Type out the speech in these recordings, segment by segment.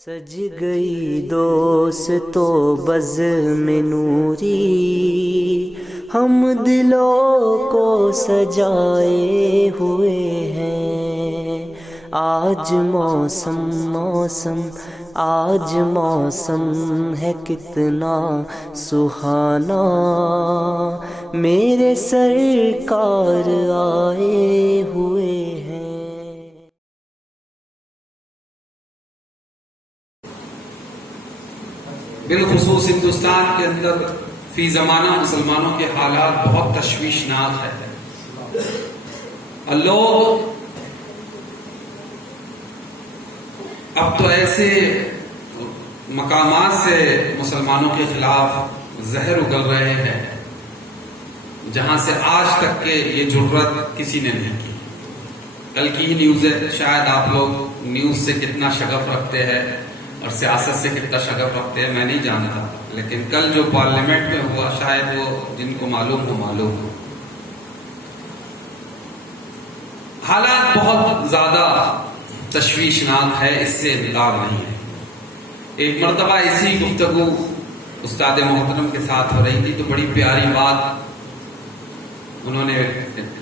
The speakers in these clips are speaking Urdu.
سج گئی دوستو بزم نوری، ہم دلوں کو سجائے ہوئے ہیں۔ آج موسم آج موسم ہے کتنا سہانا، میرے سرکار آئے ہوئے ہیں۔ بالخصوص ہندوستان کے اندر فی زمانہ مسلمانوں کے حالات بہت تشویشناک ہے۔ لوگ اب تو ایسے مقامات سے مسلمانوں کے خلاف زہر اگل رہے ہیں جہاں سے آج تک کے یہ جرأت کسی نے نہیں کی۔ کل کی ہی نیوز ہے، شاید آپ لوگ نیوز سے کتنا شغف رکھتے ہیں اور سیاست سے کتنا شغف رکھتے ہیں میں نہیں جانتا، لیکن کل جو پارلیمنٹ میں ہوا شاید وہ جن کو معلوم ہو۔ حالات بہت زیادہ تشویشناک ہے، اس سے انکار نہیں ہے۔ ایک مرتبہ اسی گفتگو استاد محترم کے ساتھ ہو رہی تھی تو بڑی پیاری بات انہوں نے،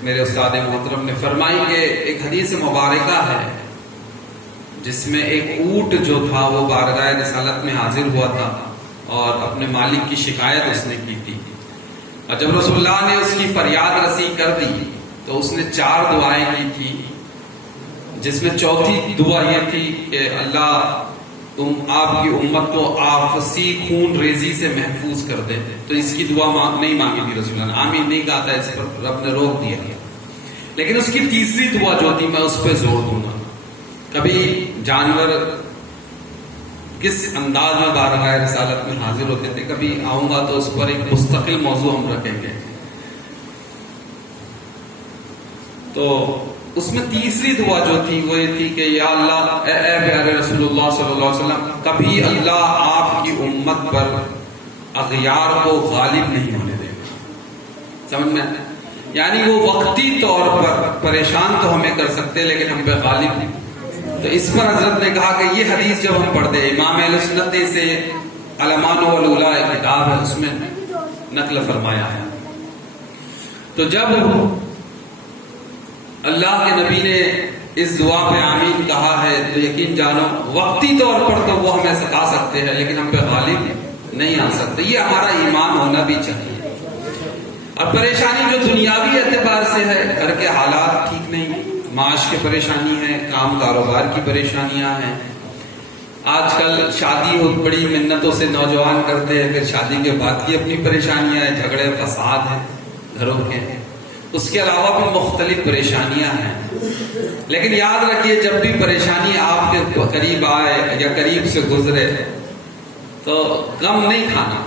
میرے استاد محترم نے فرمائی کہ ایک حدیث مبارکہ ہے جس میں ایک اونٹ جو تھا وہ بارگاہ رسالت میں حاضر ہوا تھا اور اپنے مالک کی شکایت اس نے کی تھی، اور جب رسول اللہ نے اس کی فریاد رسی کر دی تو اس نے 4 دعائیں کی تھی، جس میں چوتھی دعا یہ تھی کہ اللہ تم آپ کی امت کو آپسی خون ریزی سے محفوظ کر دے۔ تو اس کی دعا نہیں مانگی تھی رسول اللہ نے، آمین نہیں کہا تھا، اس پر رب نے روک دیا۔ لیکن اس کی تیسری دعا جو تھی میں اس پہ زور دوں گا۔ کبھی جانور کس انداز میں بارگاہ رسالت میں حاضر ہوتے تھے، کبھی آؤں گا تو اس پر ایک مستقل موضوع ہم رکھیں گے۔ تو اس میں تیسری دعا جو تھی وہ یہ تھی کہ یا اللہ اے پیارے رسول اللہ صلی اللہ علیہ وسلم، کبھی اللہ آپ کی امت پر اغیار کو غالب نہیں ہونے دے گا۔ سمجھ میں؟ یعنی وہ وقتی طور پر پریشان تو ہمیں کر سکتے لیکن ہم پہ غالب نہیں۔ تو اس پر حضرت نے کہا کہ یہ حدیث جب ہم پڑھتے ہیں، امام اہل سنت نے سے علمان والاولیاء کتاب ہے اس میں نقل فرمایا ہے۔ تو جب اللہ کے نبی نے اس دعا پہ آمین کہا ہے تو یقین جانو وقتی طور پر تو وہ ہمیں ستا سکتے ہیں لیکن ہم پہ غالب نہیں آ سکتے۔ یہ ہمارا ایمان ہونا بھی چاہیے۔ اور پریشانی جو دنیاوی اعتبار سے ہے، گھر کے حالات ٹھیک نہیں، معاش کی پریشانی ہے، کام کاروبار کی پریشانیاں ہیں، آج کل شادی ہو بڑی منتوں سے نوجوان کرتے ہیں، پھر شادی کے بعد کی اپنی پریشانیاں ہیں، جھگڑے فساد ہیں گھروں کے، اس کے علاوہ بھی مختلف پریشانیاں ہیں۔ لیکن یاد رکھیے جب بھی پریشانی آپ کے قریب آئے یا قریب سے گزرے تو غم نہیں کھانا۔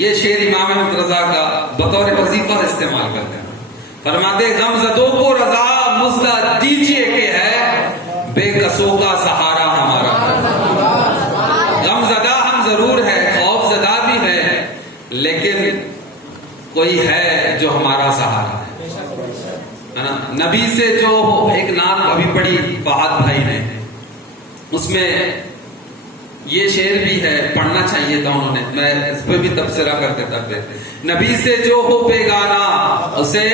یہ شعر امام احمد رضا کا بطور وظیفہ استعمال کرتے ہیں، فرماتے غم زدوں کو رضا مزدہ دیجیے کہ ہے بے کسوں کا سہارا ہمارا۔ غم زدہ ہم ضرور ہے، خوف زدہ بھی ہے، لیکن کوئی ہے جو ہمارا سہارا ہے نا۔ نبی سے جو ایک نعت ابھی پڑھی فہد بھائی نے، اس میں یہ شعر بھی ہے، پڑھنا چاہیے تھا انہوں نے، میں اس پہ بھی تبصرہ کر دیتا پھر۔ نبی سے جو ہو بیگانہ اسے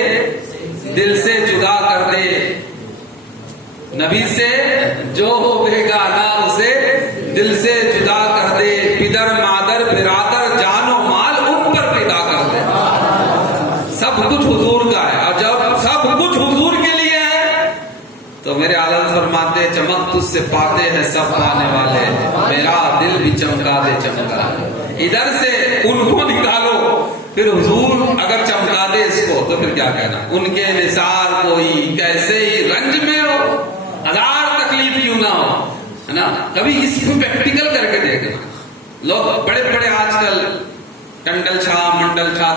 دل سے جدا کر دے، نبی سے جو ہو بیگانہ اسے دل سے جدا کر دے، پدر مادر برادر جان و مال ان پر پیدا کر دے۔ سب کچھ حضور کا ہے، اور جب سب کچھ حضور کے لیے ہے تو میرے عالم فرماتے چمک تجھ سے پاتے ہیں سب پانے والے، میرا دل بھی چمکا دے چمکا۔ ادھر سے ان کو نکالو، پھر حضور اگر چمکا دے اس کو تو پھر کیا کہنا، ان کے نثار کوئی کیسے ہی رنج میں ہو، ہزار تکلیف کیوں نہ ہو، ہے نا۔ کبھی اس کو پریکٹیکل کر کے دیکھنا۔ لوگ بڑے بڑے آج کل ٹنڈل شاہ منڈل شاہ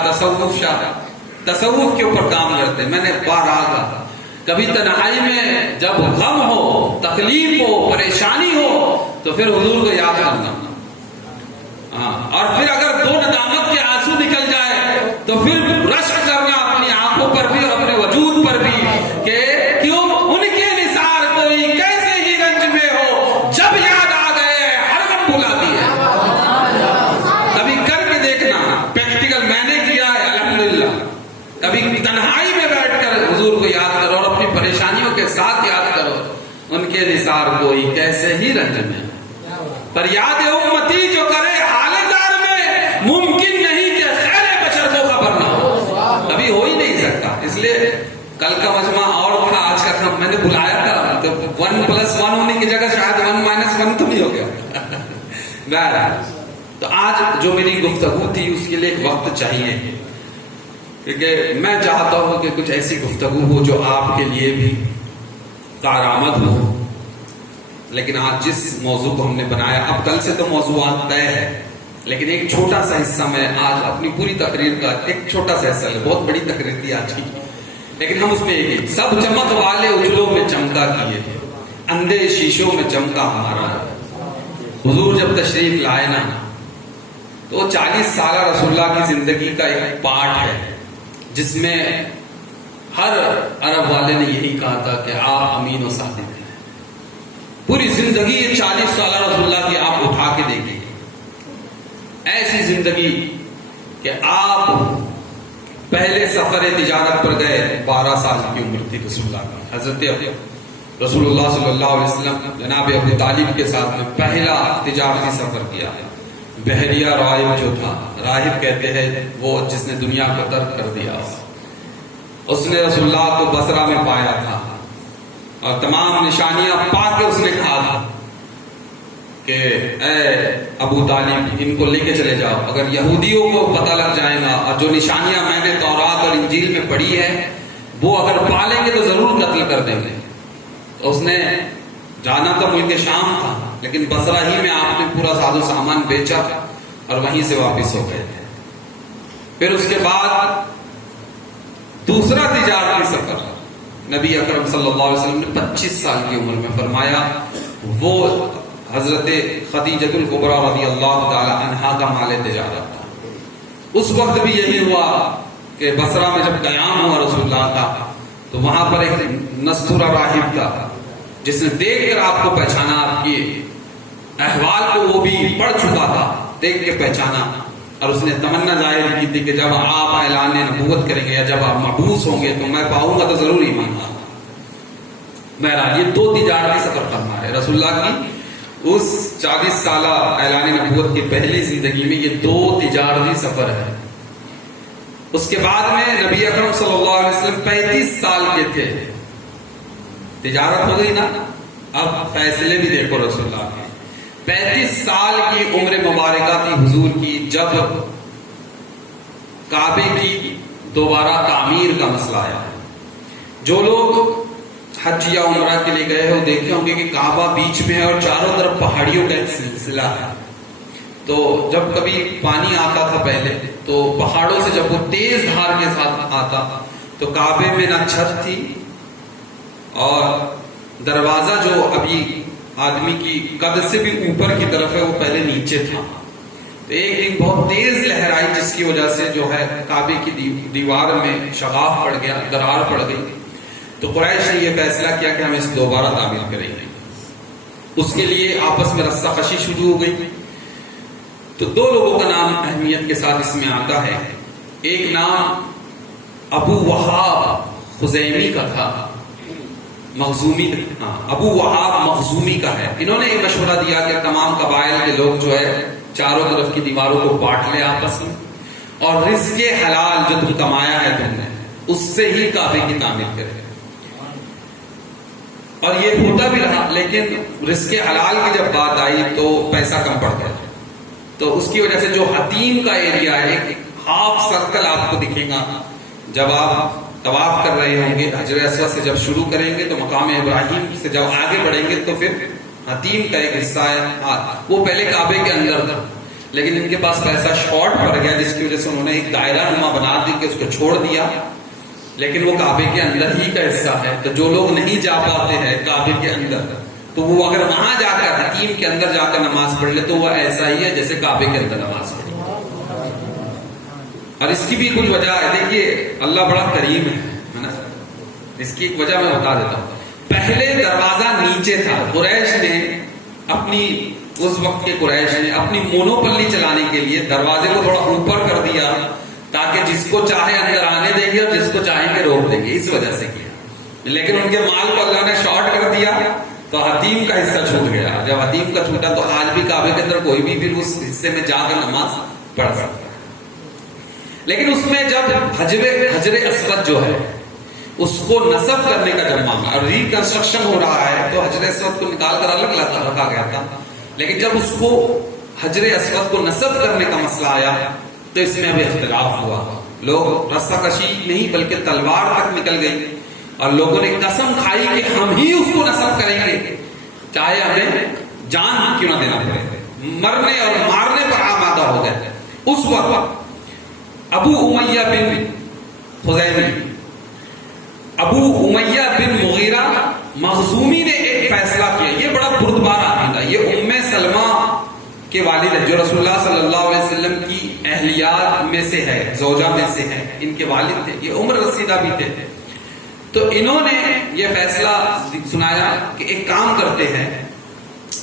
تصوف کے اوپر کام کرتے ہیں۔ میں نے بارہا کہا کبھی تنہائی میں جب غم ہو، تکلیف ہو، پریشانی ہو تو پھر حضور کو یاد کرنا، اور پھر اگر 2 ندامت کے آنسو نکل جائے تو پھر رشک کرنا اپنی آنکھوں پر بھی اور اپنے وجود پر بھی کہ کیوں ان کے نثار کوئی کیسے ہی رنج میں ہو، جب یاد بھول آتی ہے. کبھی کر کے دیکھنا, پریکٹیکل میں نے کیا ہے الحمدللہ. کبھی تنہائی میں بیٹھ کر حضور کو یاد کرو اور اپنی پریشانیوں کے ساتھ یاد کرو. ان کے نثار کوئی کیسے ہی رنج میں, پر یاد امتی جو کرے حال زار میں, ممکن نہیں کہ خیر بشر کو خبر نہ ہو. کبھی ہو ہی نہیں سکتا. اس لیے کل کا مجمع اور تھا, آج کا میں نے بلایا تھا تو 1+1 ہونے کی جگہ شاید 1-1 تو نہیں ہو گیا. بہرحال تو آج جو میری گفتگو تھی اس کے لیے ایک وقت چاہیے, کیونکہ میں چاہتا ہوں کہ کچھ ایسی گفتگو ہو جو آپ کے لیے بھی کارآمد ہو. لیکن آج جس موضوع کو ہم نے بنایا, اب کل سے تو موضوعات طے ہے, لیکن ایک چھوٹا سا حصہ میں آج اپنی پوری تقریر کا ایک چھوٹا سا حصہ ہے. بہت بڑی تقریر تھی آج کی, لیکن ہم اس میں ایک سب چمک والے اجلوں میں چمکا کیے, اندھے شیشوں میں چمکا ہمارا. حضور جب تشریف لائے نا تو 40 سالہ رسول اللہ کی زندگی کا ایک پارٹ ہے جس میں ہر عرب والے نے یہی کہا تھا کہ آپ امین و صادق ہیں. پوری زندگی یہ 40 سالہ رسول اللہ کی آپ اٹھا کے دیکھیں, ایسی زندگی کہ آپ پہلے سفر تجارت پر گئے, 12 سال کی عمر تھی رسول اللہ کی. حضرت رسول اللہ صلی اللہ علیہ وسلم جناب ابو طالب کے ساتھ میں پہلا تجارتی سفر کیا. بحریہ راہب جو تھا, راہب کہتے ہیں وہ جس نے دنیا کو ترک کر دیا, اس نے رسول اللہ کو بصرہ میں پایا تھا اور تمام نشانیاں پا کے اس نے کہا تھا کہ اے ابو طالب ان کو لے کے چلے جاؤ, اگر یہودیوں کو پتہ لگ جائے گا اور جو نشانیاں میں نے تورات اور انجیل میں پڑھی ہے وہ اگر پالیں گے تو ضرور قتل کر دیں گے. تو اس نے جانا تو ملک شام تھا, لیکن بصرہ ہی میں آپ نے پورا ساز و سامان بیچا اور وہیں سے واپس ہو گئے تھے. پھر اس کے بعد دوسرا تجارتی سفر نبی اکرم صلی اللہ علیہ وسلم نے 25 سال کی عمر میں فرمایا, وہ حضرت خدیجۃ الکبریٰ رضی اللہ تعالی عنہا کا مال تجارت تھا. اس وقت بھی یہی ہوا کہ بصرہ میں جب قیام ہوا رسول اللہ کا تو وہاں پر ایک نستورہ راہب تھا جس نے دیکھ کر آپ کو پہچانا, آپ کی احوال کو وہ بھی پڑھ چکا تھا, دیکھ کے پہچانا اور اس نے تمنا ظاہر کی تھی کہ جب آپ اعلان نبوت کریں گے یا جب آپ مبعوث ہوں گے تو میں پاؤں گا تو ضرور ایمان لاؤں گا. بہرحال یہ 2 تجارتی سفر فرما ہے رسول اللہ کی اس 40 سالہ اعلان نبوت کی پہلی زندگی میں. یہ 2 تجارتی سفر ہے. اس کے بعد میں نبی اکرم صلی اللہ علیہ وسلم 35 سال کے تھے, تجارت ہو گئی نا, اب فیصلے بھی دیکھو رسول اللہ کے. 35 سال کی عمر مبارکہ تھی حضور کی جب کعبے کی دوبارہ تعمیر کا مسئلہ آیا. جو لوگ حج یا عمرہ کے لیے گئے ہو دیکھے ہوں گے کہ کعبہ بیچ میں ہے اور چاروں طرف پہاڑیوں کا ایک سلسلہ ہے. تو جب کبھی پانی آتا تھا پہلے تو پہاڑوں سے جب وہ تیز دھار کے ساتھ آتا تو کعبے میں نہ چھت تھی اور دروازہ جو ابھی آدمی کی قد سے بھی اوپر کی طرف ہے وہ پہلے نیچے تھا. تو ایک دن بہت تیز لہر آئی جس کی وجہ سے جو ہے کعبے کی دیوار میں شگاف پڑ گیا, درار پڑ گئی. تو قریش نے یہ فیصلہ کیا کہ ہم اس دوبارہ تعمیر کریں گے. اس کے لیے آپس میں رسہ کشی شروع ہو گئی. تو 2 لوگوں کا نام اہمیت کے ساتھ اس میں آتا ہے. ایک نام ابو وہاب خزیمی کا تھا, مخزومی, ابو وہاب مخزومی کا ہے. انہوں نے یہ مشورہ دیا کہ تمام قبائل کے لوگ جو ہے چاروں طرف کی دیواروں کو بانٹ لے آپس میں اور رزق حلال جو تم کمایا ہے تم نے اس سے ہی کعبے کی تعمیر کرے. اور یہ ہوتا بھی رہا, لیکن رزق حلال کی جب بات آئی تو پیسہ کم پڑ گیا. تو اس کی وجہ سے جو حتیم کا ایریا ہے, ایک ہاف سرکل آپ کو دکھے گا جب آپ طواف کر رہے ہوں گے. حجر اسود سے جب شروع کریں گے تو مقام ابراہیم سے جب آگے بڑھیں گے تو پھر حتیم کا ایک حصہ ہے, وہ پہلے کعبے کے اندر تھا لیکن ان کے پاس پیسہ شارٹ پڑ گیا جس کی وجہ سے انہوں نے ایک دائرہ نما بنا دی کہ اس کو چھوڑ دیا, لیکن وہ کعبے کے اندر ہی کا حصہ ہے. تو جو لوگ نہیں جا پاتے ہیں کعبے کے اندر تو وہ اگر وہاں جا کر حتیم کے اندر جا کر نماز پڑھ لے تو وہ ایسا ہی ہے جیسے کعبے کے اندر نماز پڑھی. اور اس کی بھی کچھ وجہ ہے. دیکھیے اللہ بڑا کریم ہے نا, اس کی ایک وجہ میں بتا دیتا ہوں. پہلے دروازہ نیچے تھا, قریش نے اپنی اس وقت کے قریش نے اپنی مونوپلی چلانے کے لیے دروازے کو تھوڑا اوپر کر دیا تاکہ جس کو چاہے اندر آنے دیں گے اور جس کو چاہیں گے روک دیں گے، اس وجہ سے کیا. لیکن ان کے مال کو اللہ نے شارٹ کر دیا تو حتیم کا حصہ چھوٹ گیا. جب حتیم کا چھوٹا تو آج بھی کعبے کے اندر کوئی بھی پھر اس حصے میں جا کر نماز پڑھ سکتا ہے. لیکن اس میں جب حجر اسود جو ہے اس کو نصب کرنے کا جب معاملہ اور ریکنسٹرکشن ہو رہا ہے تو حجر اسود کو نکال کر الگ رکھا گیا تھا. لیکن جب اس کو حجر اسود کو نصب کرنے کا مسئلہ آیا تو اس میں اب اختلاف ہوا. لوگ رسہ کشی نہیں بلکہ تلوار تک نکل گئی اور لوگوں نے قسم کھائی کہ ہم ہی اس کو نصب کریں گے چاہے ہمیں جان کیوں نہ دینا پڑے. مرنے اور مارنے پر آمادہ ہو گئے. اس وقت ابو امیہ بن خزیمی، ابو امیہ بن مغیرہ مخزومی نے ایک فیصلہ کیا. یہ بڑا بردبار آدمی تھا. یہ ام سلمہ کے والد ہے جو رسول اللہ صلی اللہ علیہ وسلم کی اہلیات میں سے ہے، زوجہ میں سے ہے. ان کے والد تھے، یہ عمر رسیدہ بھی تھے. تو انہوں نے یہ فیصلہ سنایا کہ ایک کام کرتے ہیں،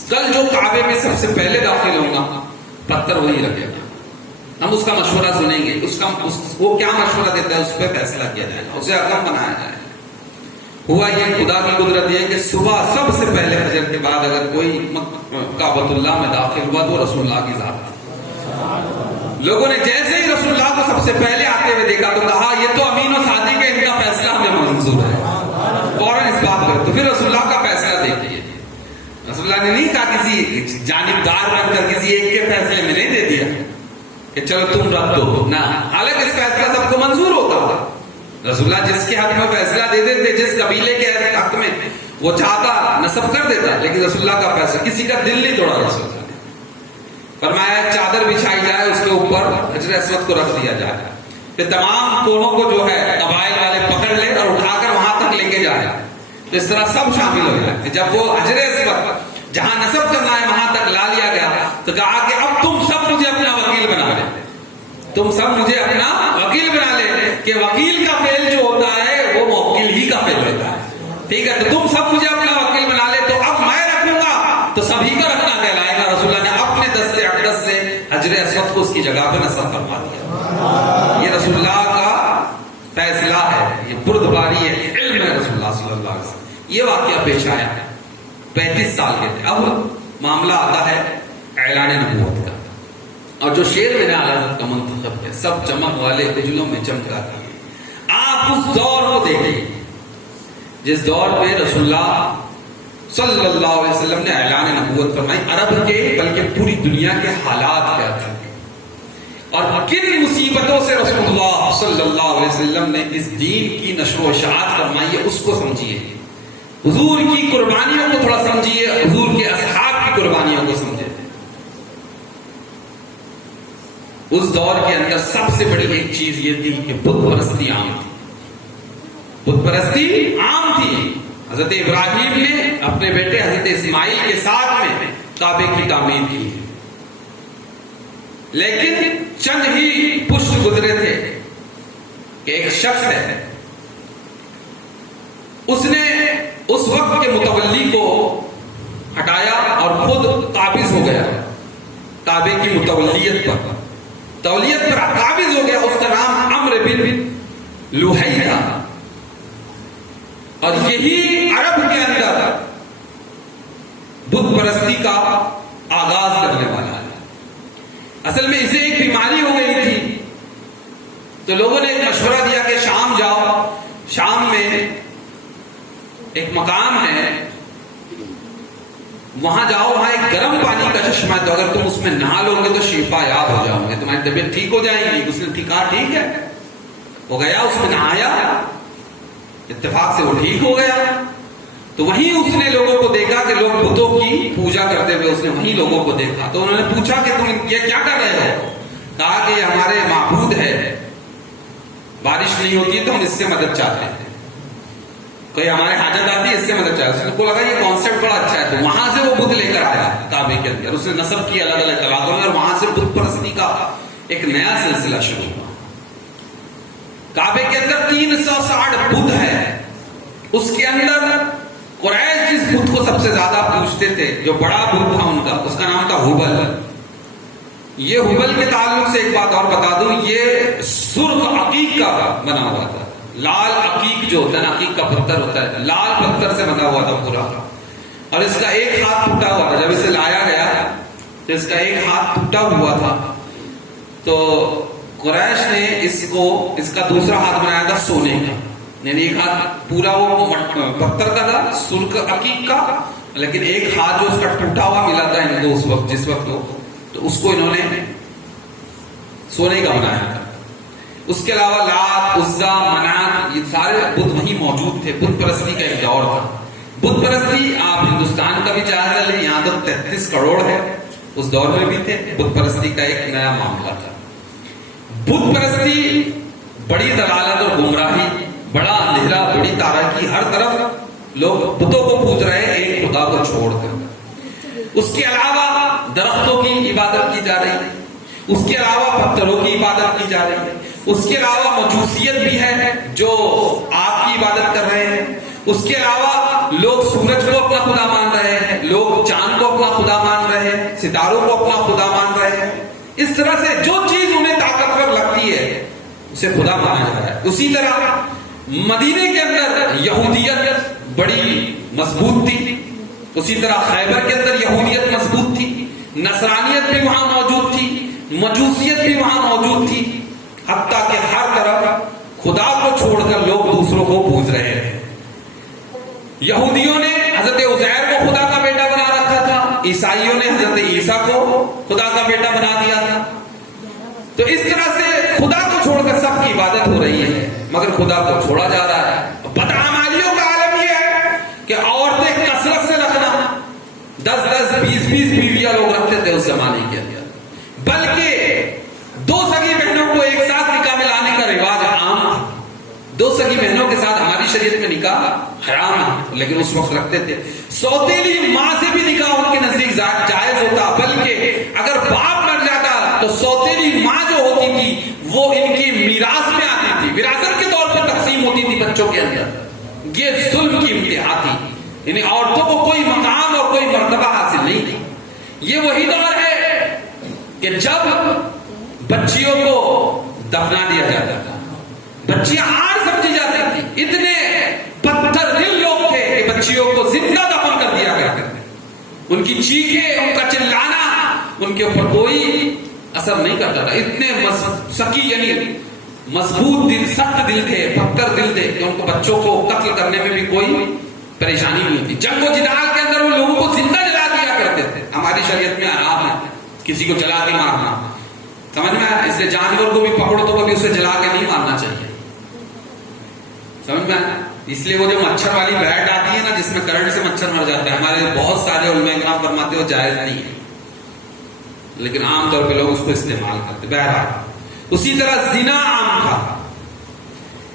کل جو کعبے میں سب سے پہلے داخل ہوگا پتھر وہی رکھے گا. ہم اس کا مشورہ سنیں گے، وہ کیا مشورہ دیتا ہے اس پہ فیصلہ کیا جائے گا، اسے حکم بنایا جائے گا. ہوا یہ خدا کی قدرت یہ کہ صبح سب سے پہلے فجر کے بعد اگر کوئی کعبۃ اللہ میں داخل ہوا تو رسول اللہ کی ذات تھی. لوگوں نے جیسے ہی رسول اللہ کو سب سے پہلے آتے ہوئے دیکھا تو کہا یہ تو امین و صادق ہے، ان کا فیصلہ ہمیں منظور ہے. فوراً اس بات پر تو پھر رسول اللہ کا فیصلہ دیکھیے. رسول اللہ نے نہیں کہا کسی جانبدار بن کر کسی ایک کے فیصلے میں نہیں دے دیا کہ چلو تم رب دو نہ، حالانکہ اس فیصلہ سب کو منظور ہوتا تھا. رسول اللہ جس کے حق میں فیصلہ دے دیتے، جس قبیلے کے حق میں وہ چاہتا نصب کر دیتا. لیکن رسول اللہ کا فیصلہ کسی کا دل نہیں توڑا. رسول اللہ نے فرمایا چادر بچھائی جائے، اس کے اوپر حجر اسود کو رکھ دیا جائے، پھر تمام کونوں کو جو ہے قبائل والے پکڑ لے اور اٹھا کر وہاں تک لے کے جائے. تو اس طرح سب شامل ہو جائے. جب وہ حجر اسود جہاں نصب کرنا ہے وہاں تک لا لیا گیا تو کہا کہ اب تم سب مجھے اپنا وکیل بنا لے، تم سب مجھے اپنا وکیل بنا لے. کہ وکیل کا فعل جو ہوتا ہے وہ موکل ہی کا فعل ہوتا ہے. ٹھیک ہے، تو تم سب مجھے اپنا وکیل بنا لے، تو اب میں رکھوں گا تو سبھی کا رکھنا کہلائے گا. رسول اللہ نے اپنے دست اقدس سے حجر اسود کو اس کی جگہ پہ نصب کروا دیا. یہ رسول اللہ کا فیصلہ ہے، یہ بردباری ہے، علم ہے رسول اللہ صلی اللہ علیہ وسلم. یہ واقعہ پیش آیا 35 سال کے تھے. اب معاملہ آتا ہے اعلان نبوت کا، اور جو شعر میں نے اعلیٰ حضرت کا منتخب ہے، سب چمک والے اجلوں میں چمکاتی ہے. آپ اس دور کو دیکھیں جس دور پہ رسول اللہ صلی اللہ علیہ وسلم نے اعلان نبوت فرمائی. عرب کے بلکہ پوری دنیا کے حالات کیا تھے اور کن مصیبتوں سے رسول اللہ صلی اللہ علیہ وسلم نے اس دین کی نشر و اشاعت فرمائی ہے، اس کو سمجھیے. حضور کی قربانیوں کو تھوڑا سمجھیے، حضور کے اصحاب کی قربانیوں کو سمجھیے. اس دور کے اندر سب سے بڑی ایک چیز یہ تھی کہ بت پرستی عام تھی. بت پرستی عام تھی. حضرت ابراہیم نے اپنے بیٹے حضرت اسماعیل کے ساتھ میں کعبے کی تعمیر کی، لیکن چند ہی پشت گزرے تھے کہ ایک شخص ہے، اس نے اس وقت کے متولی کو ہٹایا اور خود قابض ہو گیا کعبے کی متولیت پر قابض ہو گیا. اس کا نام عمرو بن لوہی تھا، اور یہی عرب کے اندر بت پرستی کا آغاز کرنے والا ہے. اصل میں اسے ایک بیماری ہو گئی تھی تو لوگوں نے ایک مشورہ دیا کہ شام جاؤ، شام میں ایک مقام ہے وہاں جاؤ، وہاں ایک گرم پانی کا چشمہ ہے، تو اگر تم اس میں نہا لو گے تو شفا یاب ہو جاؤ گے، تمہاری طبیعت ٹھیک ہو جائے گی. اس نے کہا ٹھیک ہے، وہ گیا، اس میں نہایا، اتفاق سے وہ ٹھیک ہو گیا. تو وہیں اس نے لوگوں کو دیکھا کہ لوگ بتوں کی پوجا کرتے ہوئے، اس نے وہیں لوگوں کو دیکھا. تو انہوں نے پوچھا کہ تم یہ کیا کر رہے ہو؟ کہا کہ یہ ہمارے معبود ہے، بارش نہیں ہوتی تو ہم اس سے مدد چاہتے ہیں، کوئی ہمارے حاجت آتی ہے اس سے مدد چاہتے ہیں. اس کو لگا یہ کانسیپٹ بڑا اچھا ہے، تو وہاں سے وہ بت لے کر آیا کعبے کے اندر. اس نے نصب کی الگ الگ علاقوں میں، اور وہاں سے بت پرستی کا ایک نیا سلسلہ شروع ہوا. کعبے کے اندر 360 بت ہے. اس کے اندر قریش جس بت کو سب سے زیادہ پوچھتے تھے، جو بڑا بت تھا ان کا، اس کا نام تھا ہبل۔ یہ ہبل کے تعلق سے ایک بات اور بتا دوں، یہ سرخ عقیق کا بنا ہوا تھا، لال عقیق جو ہوتا ہے نا، عقیق کا پتھر ہوتا ہے، لال پتھر سے بنا ہوا تھا پورا، اور اس کا ایک ہاتھ ٹوٹا ہوا تھا۔ جب اسے لایا گیا تو اس کا ایک ہاتھ ٹوٹا ہوا تھا، تو قریش نے اس کا دوسرا ہاتھ بنایا تھا سونے کا، یعنی ایک ہاتھ پورا وہ پتھر کا تھا، سرخ عقیق کا، لیکن ایک ہاتھ جو اس کا ٹوٹا ہوا ملا تھا ان کو اس وقت، جس وقت تو اس کو انہوں نے سونے کا بنایا تھا۔ اس کے علاوہ لات، عزا، منات، یہ سارے بت وہیں موجود تھے۔ بت پرستی کا ایک دور تھا۔ بت پرستی آپ ہندوستان کا بھی جائزہ لیں، یہاں تک 33 کروڑ ہے، اس دور میں بھی تھے۔ بت پرستی کا ایک نیا معاملہ تھا۔ بت پرستی بڑی ضلالت اور گمراہی، بڑا اندھیرا، بڑی تاریکی، ہر طرف لوگ بتوں کو پوج رہے ہیں ایک خدا کو چھوڑ کر۔ اس کے علاوہ درختوں کی عبادت کی جا رہی ہے، اس کے علاوہ پتھروں کی عبادت کی جا رہی ہے، اس کے علاوہ مجوسیت بھی ہے جو آگ کی عبادت کر رہے ہیں، اس کے علاوہ لوگ سورج کو اپنا خدا مان رہے ہیں، لوگ چاند کو اپنا خدا مان رہے ہیں، ستاروں کو اپنا خدا مان رہے ہیں۔ اس طرح سے جو چیز انہیں طاقتور لگتی ہے اسے خدا مانا جا رہا ہے۔ اسی طرح مدینے کے اندر یہودیت بڑی مضبوط تھی، اسی طرح خیبر کے اندر یہودیت مضبوط تھی، نصرانیت بھی وہاں موجود تھی، مجوسیت بھی وہاں موجود تھی، حتیٰ کہ ہر طرف خدا کو چھوڑ کر لوگ دوسروں کو پوج رہے تھے۔ یہودیوں نے حضرت عزیر کو خدا کا بیٹا بنا رکھا تھا، عیسائیوں نے حضرت عیسیٰ کو خدا کا بیٹا بنا دیا تھا۔ تو اس طرح سے خدا کو چھوڑ کر سب کی عبادت ہو رہی ہے، مگر خدا کو چھوڑا جا رہا ہے۔ بدعمالیوں کا عالم یہ ہے کہ عورتیں کثرت سے رکھنا، 10 20 بیویاں لوگ رکھتے تھے اس زمانے کے اندر، بلکہ 2 سگی بہنوں کو ایک ساتھ نکاح میں لانے کا رواج عام تھا۔ 2 سگی بہنوں کے ساتھ ہماری شریعت میں نکاح حرام ہے، لیکن اس وقت رکھتے تھے۔ سوتیلی ماں سے بھی نکاح ان کے نزدیک جائز ہوتا، بلکہ اگر باپ مر جاتا تو سوتیلی ماں جو ہوتی تھی وہ ان کی میراث میں آتی تھی، وراثت کے طور پر تقسیم ہوتی تھی بچوں کے اندر۔ یہ ظلم کی انتہا تھی، یعنی عورتوں کو کوئی مقام اور کوئی مرتبہ حاصل نہیں تھی۔ یہ وہی دور ہے کہ جب بچیوں کو دفنا دیا جاتا تھا، بچیاں آڑ سمجھی جاتی تھی، اتنے پتھر دل لوگ تھے کہ بچیوں کو زندہ دفن کر دیا کرتے تھے۔ ان کی چیخیں، ان کا چلانا ان کے اوپر کوئی اثر نہیں کرتا تھا۔ اتنے سکی یعنی مضبوط دل، سخت دل تھے، پتھر دل تھے کہ ان کو بچوں کو قتل کرنے میں بھی کوئی پریشانی نہیں تھی۔ جنگ و جدال کے اندر وہ لوگوں کو زندہ جلا دیا کرتے تھے۔ ہماری شریعت میں حرام ہے کسی کو جلا کے مارنا، سمجھ میں آیا؟ اس لیے جانور کو بھی پکڑو تو کبھی اسے جلا کے نہیں مارنا چاہیے، سمجھ میں آیا؟ اس لیے وہ جو مچھر والی بیٹ آتی ہے نا جس میں کرنٹ سے مچھر مر جاتا ہے، ہمارے بہت سارے علماء کرام فرماتے ہو جائز نہیں ہے، لیکن عام طور پہ لوگ اس کو استعمال کرتے۔ بہرحال اسی طرح زنا عام تھا،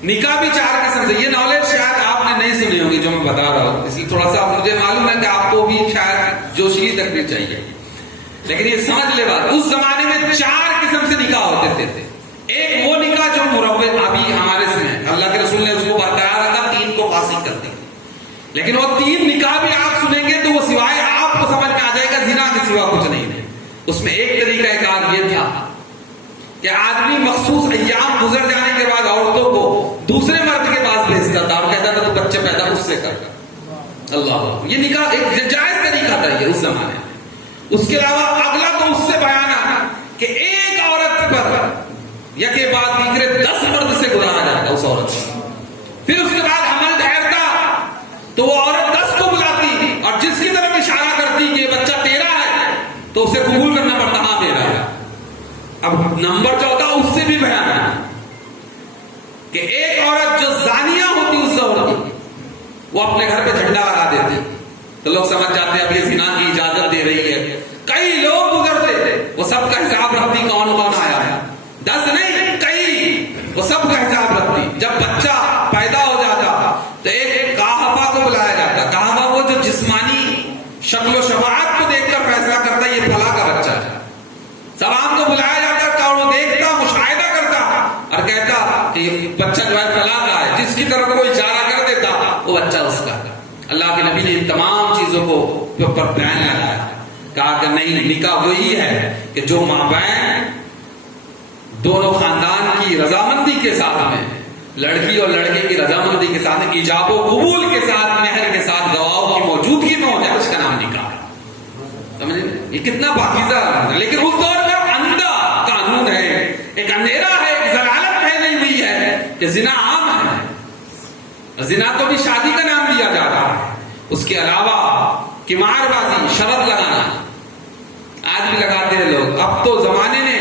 نکاح بھی 4 قسم سے۔ یہ نالج شاید آپ نے نہیں سنی ہوگی جو میں بتا رہا ہوں، اس لیے تھوڑا سا مجھے معلوم ہے کہ آپ کو بھی شاید جوشی تکلیف چاہیے، لیکن یہ سمجھ لے بات، اس زمانے میں 4 قسم سے نکاح ہوتے تھے۔ ایک وہ نکاح جو مروت ابھی ہمارے سے ہے، اللہ کے رسول نے اس کو برقرار رکھا، 3 کو فاسق کر دیا، لیکن وہ 3 نکاح بھی آپ سنیں گے تو وہ سوائے آپ کو سمجھ میں آ جائے گا زنا کے سوا کچھ نہیں ہے۔ اس میں ایک طریقہ کار یہ تھا کہ آدمی مخصوص ایام گزر جانے کے بعد عورتوں کو دوسرے مرد کے پاس بھیجتا تھا اور کہتا تھا تو بچے پیدا اس سے کر۔ اللہ، یہ نکاح ایک جائز طریقہ تھا یہ اس زمانے میں۔ اس کے علاوہ اگلا تو اس سے بیان آنا کہ ایک عورت پر یا کے بعد دیگرے 10 مرد سے گزارا جاتا اس عورت پر، پھر اس کے بعد حمل ٹھہرتا تو وہ عورت 10 کو بلاتی اور جس کی طرف اشارہ کرتی کہ یہ بچہ تیرا ہے تو اسے قبول کرنا پڑتا، ہاں میرا ہے۔ اب نمبر 14 اس سے بھی بیان ہے کہ ایک عورت جو زانیہ ہوتی اس دور کی، وہ اپنے گھر پہ جھنڈا لگا دیتی تو لوگ سمجھ جاتے ہیں اب یہ زنا کی اجازت دے رہی ہے۔ کئی لوگ گزرتے، وہ سب کا حساب رکھتی کون کون آیا ہے، 10 نہیں کئی، وہ سب کا حساب رکھتی۔ جب بچہ پیدا ہو جاتا تو ایک کاہفہ کو بلایا جاتا، کاہفہ وہ جو جسمانی شکل و شباہت کو دیکھ کر فیصلہ کرتا ہے یہ فلاں کا بچہ ہے۔ سلام کو بلایا جاتا، وہ دیکھتا، مشاہدہ کرتا اور کہتا کہ یہ بچہ جو ہے فلاں کا ہے، جس کی طرف وہ اشارہ کر دیتا وہ بچہ اس کا ہے۔ اللہ کے نبی نے ان تمام چیزوں کو کے اوپر بین لگایا، کہا کہ نہیں، نکاح وہی ہے کہ جو مابین دونوں خاندان کی رضامندی کے ساتھ میں، لڑکی اور لڑکے کی رضامندی کے ساتھ، ایجاب و قبول کے ساتھ، مہر کے ساتھ، گواہوں کی موجودگی میں ہو جائے، اس کا نام نکاح ہے. سمجھے؟ یہ کتنا پاکیزہ ہے. لیکن اس دور میں اندھا قانون ہے، ایک اندھیرا ہے، ایک ضلالت پھیلی ہوئی ہے کہ زنا عام ہے. زنا کو بھی شادی کا نام دیا جا رہا ہے. اس کے علاوہ قمار بازی، شرط لگانا، آج بھی لگاتے ہیں لوگ. اب تو زمانے نے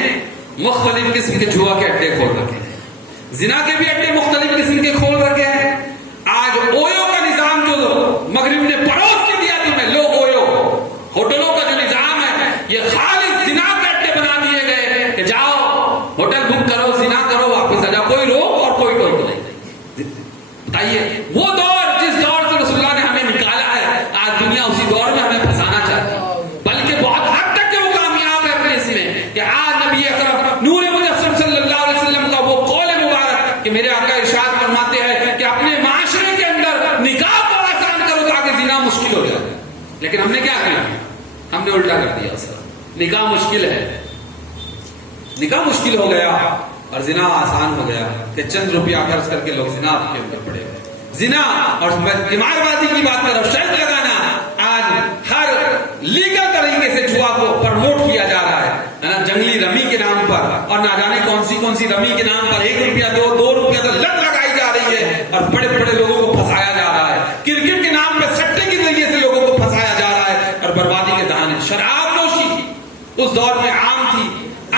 مختلف قسم کے جوا کے اڈے کھول رکھے ہیں، زنا کے بھی اڈے مختلف قسم کے کھول رکھے ہیں. آج اویو کا نظام جو مغرب نے پڑوس کے دیا تمہیں، لو اویو ہوٹلوں کا جو نظام ہے، یہ خالص زنا کے اڈے بنا دیے گئے کہ جاؤ ہوٹل بک کرو، زنا کرو، واپس آ جاؤ، کوئی روک اور کوئی ٹوک نہیں. بتائیے وہ دور جس دور سے رسول اللہ نے ہمیں نکالا ہے، آج دنیا اسی دور میں ہمیں پھنسانا چاہتی ہے. بلکہ بہت حد تک وہ کامیاب ہے اپنے اس میں کہ آج نبی اکرم نور مجسم صلی اللہ علیہ وسلم کا وہ قول مبارک کہ میرے آقا ارشاد فرماتے ہیں کہ اپنے معاشرے کے اندر نکاح کو آسان کرو تاکہ زنا مشکل ہو جائے. لیکن ہم نے کیا کیا؟ ہم نے الٹا کر دیا. نکاح مشکل ہے، نکاح مشکل ہو گیا اور زنا آسان ہو گیا کہ چند روپیہ خرچ کر کے لوگ زنا کے اوپر پڑے ہوئے. زنا اور قمار بازی کی بات کرو، شرط لگانا، آج ہر لیگل طریقے سے جوا کو پروموٹ کیا جا رہا ہے نا، جنگلی رمی کے نام پر، اور نہ جانے کون سی رمی کے نام پر 1 روپیہ 2 روپیہ تو لت لگائی جا رہی ہے اور بڑے بڑے لوگوں کو پھنسایا جا رہا ہے. کرکٹ کے نام پہ سٹے کے ذریعے سے لوگوں کو پھنسایا جا رہا ہے اور بربادی کے دہانے. شراب نوشی اس دور میں عام تھی.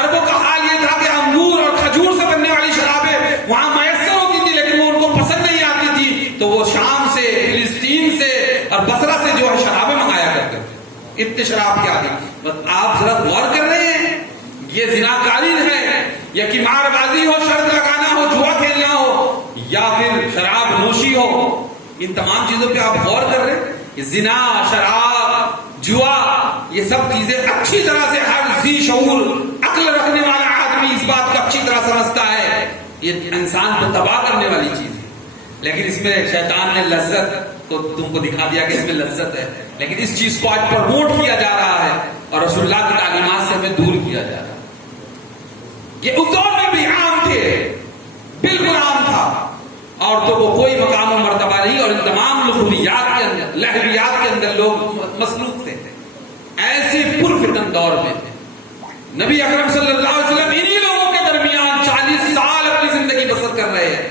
عربوں کا حال یہ تھا کہ انگور اور کھجور سے بننے والی شرابیں وہاں میسر ہوتی تھی، لیکن وہ ان کو پسند نہیں آتی تھی، تو وہ شام سے، فلسطین سے اور بصرہ سے جو ہے شرابیں منگایا کرتے تھے. اتنی شراب کیا تھی. بس آپ ذرا غور کر رہے ہیں یہ زناکاری ہے یا قمار بازی ہو، شرط لگانا ہو، جوا کھیلنا ہو، یا پھر شراب نوشی ہو، ان تمام چیزوں پہ آپ غور کر رہے ہیں. زنا، شراب، جوا، یہ سب چیزیں اچھی طرح سے ہر ذی شعور عقل رکھنے والا آدمی اس بات کو اچھی طرح سمجھتا ہے یہ انسان کو تباہ کرنے والی چیز ہے. لیکن اس میں شیطان نے لذت کو تم کو دکھا دیا کہ اس میں لذت ہے، لیکن اس چیز کو آج پروموٹ کیا جا رہا ہے اور رسول اللہ کی تعلیمات سے ہمیں دور کیا جا رہا ہے. یہ اس دور میں بھی عام تھے، بالکل عام تھا. عورتوں کو کوئی مقام و مرتبہ نہیں، اور ان تمام لغویات کے اندر، لہویات کے اندر لوگ مصروف تھے. ایسے پرفتن دور میں نبی اکرم صلی اللہ علیہ وسلم انہی لوگوں کے درمیان 40 سال اپنی زندگی بسر کر رہے ہیں،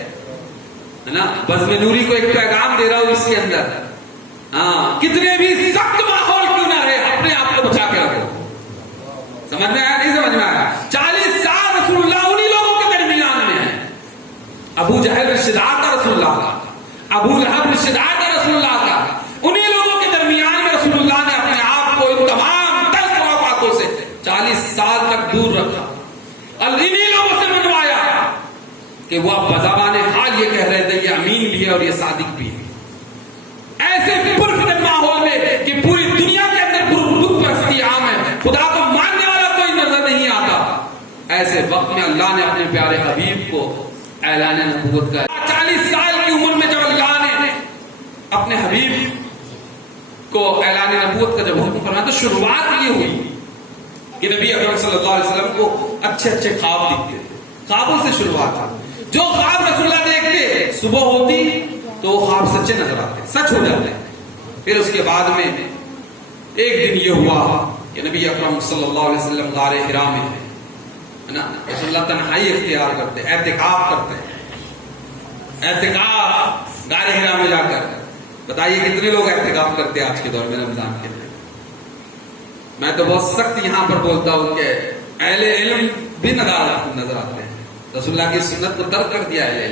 ہے نا. بزم نوری کو ایک پیغام دے رہا ہوں اس کے اندر، ہاں، کتنے بھی سخت ماحول کیوں نہ رہے، اپنے آپ کو بچا کے رکھو. سمجھ میں آیا؟ نہیں سمجھ میں آیا؟ 40 سال رسول اللہ انہی لوگوں کے درمیان میں ہے. ابو جہل رشتہ دار تھا رسول اللہ کا، ابو لہب رشتہ دار تھا رسول اللہ کا. انہی لوگوں کے درمیان میں رسول اللہ نے اپنے آپ کو ان تمام تلخ باتوں سے 40 سال تک دور رکھا اور انہی لوگوں سے منوایا کہ وہ اب بزبان حال یہ کہہ رہے تھے یہ امین بھی ہے اور یہ صادق بھی ہے. ایسے پرفتن ماحول میں کہ پوری دنیا کے اندر بت پرستی عام ہے، خدا کو ماننے والا کوئی نظر نہیں آتا، ایسے وقت میں اللہ نے اپنے پیارے حبیب کو اعلان نبوت کا 40 سال کی عمر میں جب اللہ نے اپنے حبیب کو اعلان نبوت کا جب حکم فرمایا تو شروعات یہ ہوئی کہ نبی اکرم صلی اللہ علیہ وسلم کو اچھے اچھے خواب دکھتے تھے. خوابوں سے شروعات تھا. جو خواب رسول اللہ دیکھتے صبح ہوتی تو وہ خواب سچے نظر آتے، سچ ہو جاتے. پھر اس کے بعد میں ایک دن یہ ہوا کہ نبی اکرم صلی اللہ علیہ وسلم غار حرا میں ہے نا، رسول اللہ تنہائی اختیار کرتے، اعتکاف کرتے، اعتکاف غار حرا میں جا کر. بتائیے کتنے لوگ اعتکاف کرتے ہیں آج کے دور میں رمضان کے لیے؟ میں تو بہت سخت یہاں پر بولتا ہوں کہ اہل علم بھی نظر آتے ہیں. رسول اللہ کی سنت کو ترک کر دیا ہے،